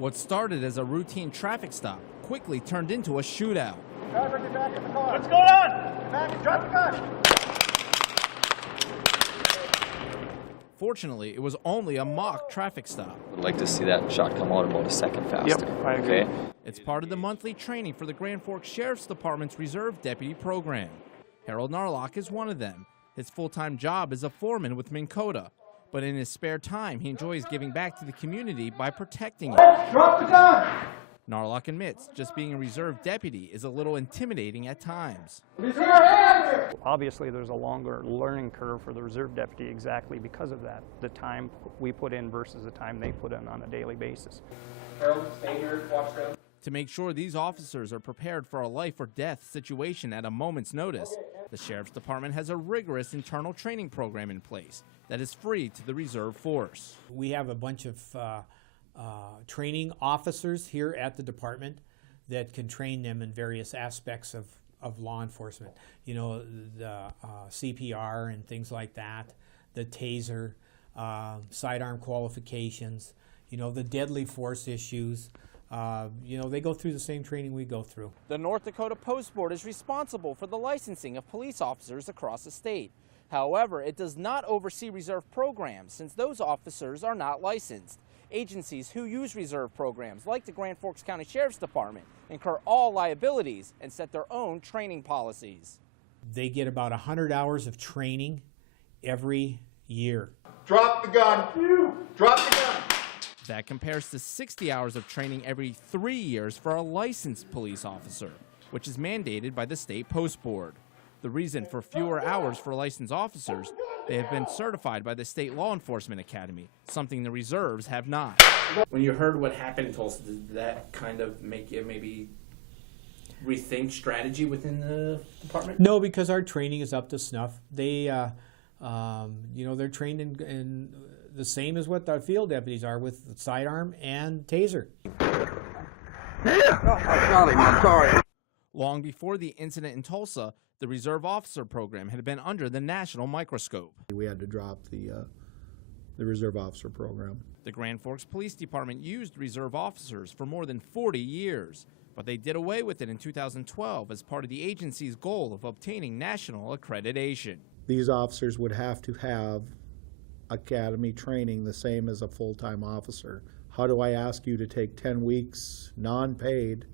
What started as a routine traffic stop quickly turned into a shootout. Driver, get back in the car. What's going on? Get back and drop the gun. Fortunately, it was only a mock traffic stop. I'd like to see that shot come out about a second faster. Yep, I agree. Okay? It's part of the monthly training for the Grand Forks Sheriff's Department's Reserve Deputy Program. Harold Narlock is one of them. His full-time job is a foreman with Minn Kota, but in his spare time, he enjoys giving back to the community by protecting it. Drop the gun. Narlock admits just being a reserve deputy is a little intimidating at times. Obviously, there's a longer learning curve for the reserve deputy exactly because of that. The time we put in versus the time they put in on a daily basis. Harold, stay here, watch them. To make sure these officers are prepared for a life or death situation at a moment's notice, the Sheriff's Department has a rigorous internal training program in place that is free to the reserve force. We have a bunch of training officers here at the department that can train them in various aspects of law enforcement. You know, the CPR and things like that, the taser, sidearm qualifications, you know, the deadly force issues. You know, they go through the same training we go through. The North Dakota Post Board is responsible for the licensing of police officers across the state. However, it does not oversee reserve programs since those officers are not licensed. Agencies who use reserve programs, like the Grand Forks County Sheriff's Department, incur all liabilities and set their own training policies. They get about 100 hours of training every year. Drop the gun. Drop the gun. That compares to 60 hours of training every 3 years for a licensed police officer, which is mandated by the State Post Board. The reason for fewer hours for licensed officers, they have been certified by the State Law Enforcement Academy, something the reserves have not. When you heard what happened in Tulsa, did that kind of make you maybe rethink strategy within the department? No, because our training is up to snuff. They, you know, they're trained in the same as what our field deputies are with sidearm and taser. I'm sorry. Long before the incident in Tulsa, the Reserve Officer Program had been under the national microscope. We had to drop the Reserve Officer Program. The Grand Forks Police Department used reserve officers for more than 40 years, but they did away with it in 2012 as part of the agency's goal of obtaining national accreditation. These officers would have to have academy training the same as a full-time officer. How do I ask you to take 10 weeks non-paid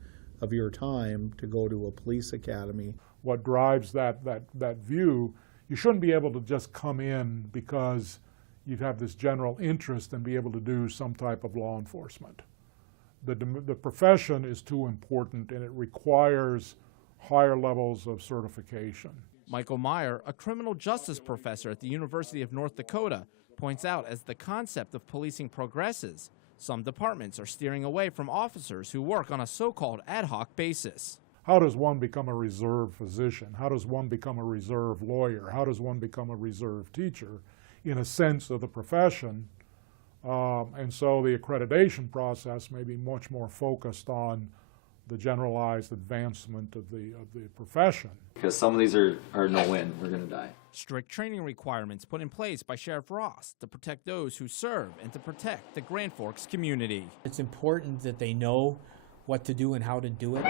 of your time to go to a police academy? What drives that view, you shouldn't be able to just come in because you have this general interest and be able to do some type of law enforcement. The profession is too important and it requires higher levels of certification. Michael Meyer, a criminal justice professor at the University of North Dakota, points out as the concept of policing progresses, some departments are steering away from officers who work on a so-called ad hoc basis. How does one become a reserve physician? How does one become a reserve lawyer? How does one become a reserve teacher in a sense of the profession? And so the accreditation process may be much more focused on the generalized advancement of the profession. Because some of these are no-win. We're going to die. Strict training requirements put in place by Sheriff Ross to protect those who serve and to protect the Grand Forks community. It's important that they know what to do and how to do it.